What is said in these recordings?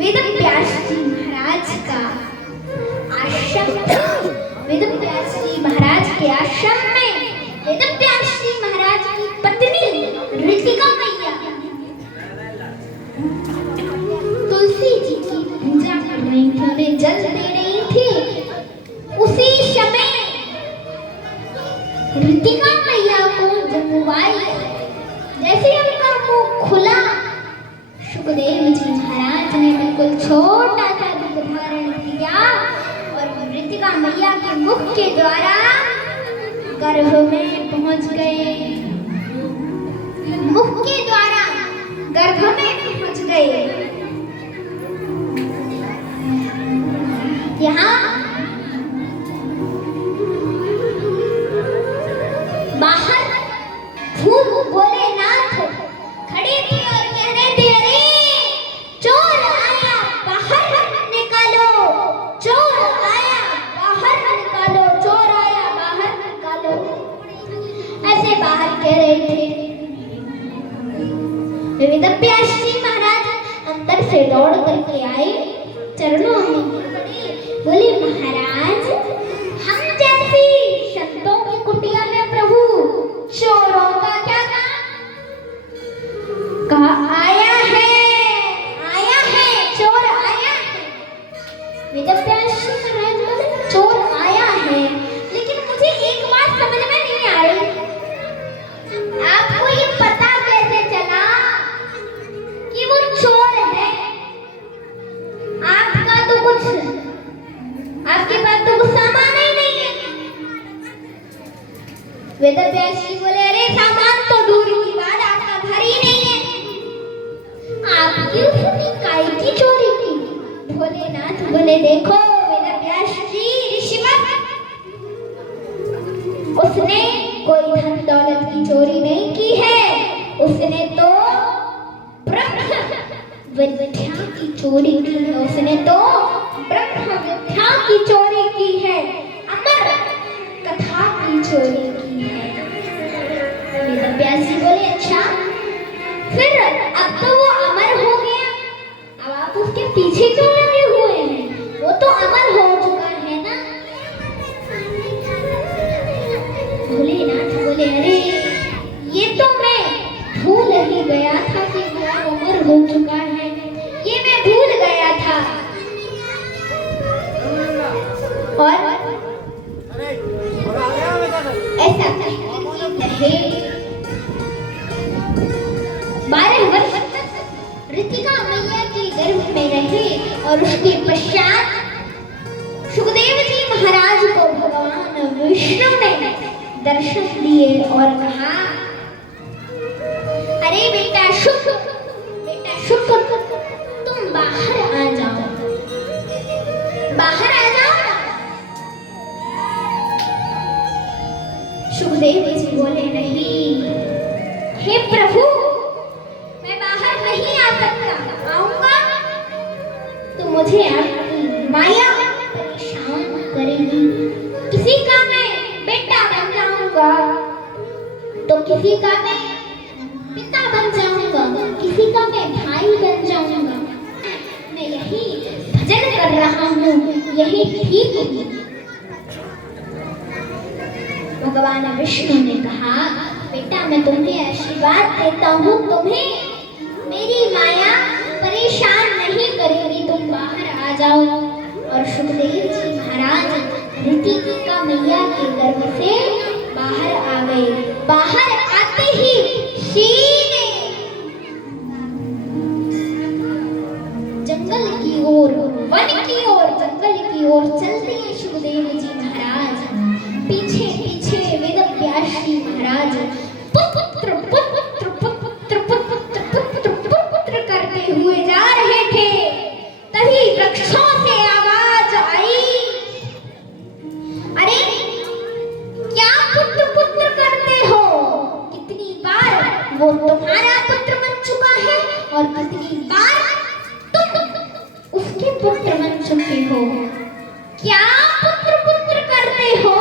वेदव्यास जी महाराज का आश्रम था। वेदव्यास जी महाराज के आश्रम में वेदव्यास जी महाराज की पत्नी ऋतिका मैया तुलसी जी की पूजा कर रही थी, उन्हें जल दे रही थी। उसी समय ऋतिका मैया को जब मोबाइल जैसे उनका मुंह खुला, सुखदेव जी महाराज ने बिल्कुल छोटा सा रूप धारण किया और ऋतिका मैया के मुख के द्वारा गर्भ में पहुंच गए। मुख के द्वारा गर्भ में पहुंच गए। यहाँ बाहर भोलेनाथ खड़े थे और कह रहे थे, अरे चोर आया बाहर निकालो, चोर आया बाहर निकालो, चोर आया बाहर निकालो, ऐसे बाहर कह रहे थे। वेदव्यास जी महाराज अंदर से दौड़ करके आए, चरणों में पड़े, बोले महाराज हम जैसी संतों की कुटिया में प्रभु चोरों का क्या काम? कहा आया है चोर आया है। वेदव्यास जी महाराज बोले चोर आया है, लेकिन मुझे एक बात समझ में नहीं आ रही, आपको ये पता कैसे चला कि वो चोर है? आपका तो कुछ, आपके पास तो कुछ सामान ही नहीं है। वेदव्यास जी बोले अरे सामान तो दूर की बात, आपका घर ही नहीं है, आपकी उसने काय की चोरी की? भोलेनाथ बोले देखो वेदव्यास जी ऋषिवर, उसने कोई धन दौलत की चोरी नहीं की है, उसने तो ब्रह्म विद्या की चोरी की है, उसने तो ब्रह्म विद्या की चोरी की है, अमर कथा की चोरी की है। वेदव्यास जी बोले अच्छा, फिर अब तो वो अमर हो गया, अब आप उसके पीछे क्यों लगे हुए हैं? वो तो अमर हो चुका है ना। भोलेनाथ बोले अरे ये तो मैं भूल ही गया था कि वो अमर हो चुका है, ये मैं भूल गया था। और ऐसा कहे 12 वर्ष ऋतिका मैया के गर्भ में रहे और उसके पश्चात सुखदेव जी महाराज को भगवान विष्णु ने दर्शन दिए और कहा अरे बेटा शुक तुम बाहर आ जाओ, बाहर आ जाओ। सुखदेव जी बोले नहीं, हे प्रभु मैं बाहर नहीं आ सकता, आऊंगा तो मुझे आपकी माया परेशान करेगी। किसी का मैं बेटा बन जाऊंगा तो किसी का मैं पिता बन जाऊंगा, किसी का मैं भाई बन जाऊंगा। मैं यही भजन कर रहा हूँ, यही ठीक है। भगवान विष्णु ने कहा बेटा मैं तुम्हें आशीर्वाद देता हूँ, तुम्हें मेरी माया परेशान नहीं करेगी, तुम बाहर आ जाओ। और सुखदेव जी महाराज ऋतिका मैया के गर्भ से बाहर आ गए। बाहर आते ही सीधे जंगल की ओर, वन की ओर, जंगल की ओर चलते हैं सुखदेव जी महाराज। पीछे पीछे वेदव्यास जी महाराज पुत्र पुत्र पुत्र पुत्र पुत्र पुत्र करते हुए जा रहे थे। तभी वृक्षों से आवाज आई, अरे क्या पुत्र पुत्र करते हो? कितनी बार वो तुम्हारा पुत्र बन चुका है और कितनी बार तुम उसके पुत्र बन चुके हो। क्या पुत्र पुत्र करते हो?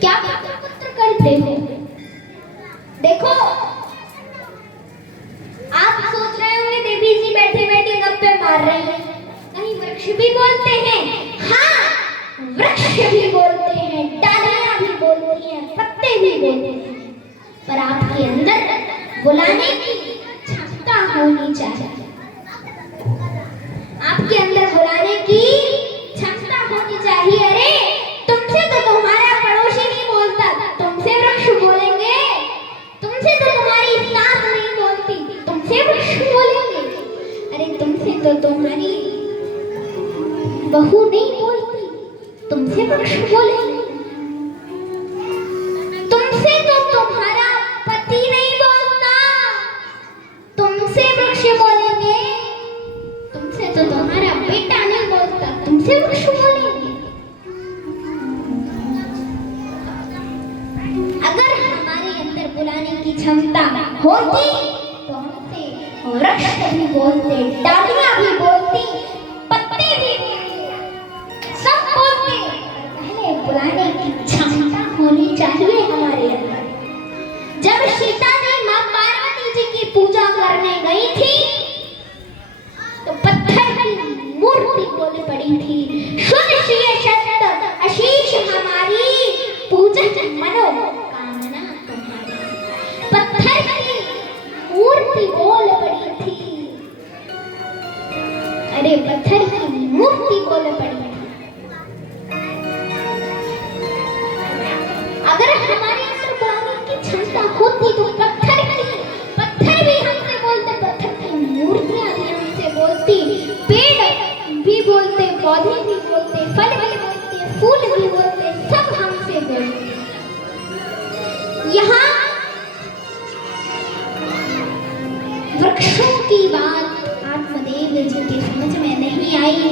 क्या पुत्र पुत्र करते हो? देखो भी बोलते हैं, पर आपके अंदर बुलाने की क्षमता होनी चाहिए। आपके अंदर बुलाने की क्षमता होनी चाहिए। अरे तुमसे तो तुम्हारा पड़ोसी नहीं बोलता, तुमसे वृक्ष बोलेंगे। तुमसे तो तुम्हारी सास नहीं बोलती, तुमसे वृक्ष बोलेंगे। अरे तुमसे तो तुम्हारी बहू नहीं बोलती, तुमसे वृक्ष बोलेंगे। तुमसे तो तुम्हारा पति नहीं बोलता, तुमसे वृक्ष बोलेंगे। तुमसे तो तुम्हारा बेटा नहीं बोलता, तुमसे वृक्ष बोलेंगे। अगर हमारे अंदर बुलाने की क्षमता होती तो हमसे वृक्ष भी बोलते, डालियां भी बोलती, पत्ते भी सब बोलते। पहले बुलाने की क्षमता होनी चाहिए हमारे अंदर। जब सीता जी मां पार्वती जी की पूजा करने गई थी तो पत्थर की मूर्ति बोल पड़ी थी, शुद्ध शिव शब्द आशीष हमारी, पूजन मनोकामना तुम्हारी। पत्थर की मूर्ति बोल पड़ी थी। अरे पत्थर की मूर्ति बोल पड़ी थी। अगर हमारे अंदर बुलाने की क्षमता होती तो पत्थर भी हमसे बोलते, पत्थर की मूर्तियां भी हमसे बोलती, पेड़ भी बोलते, पौधे भी बोलते, फल भी बोलते, फूल भी बोलते, सब हमसे बोलते। यहाँ वृक्षों की बात आत्मदेव जी की समझ में नहीं आई।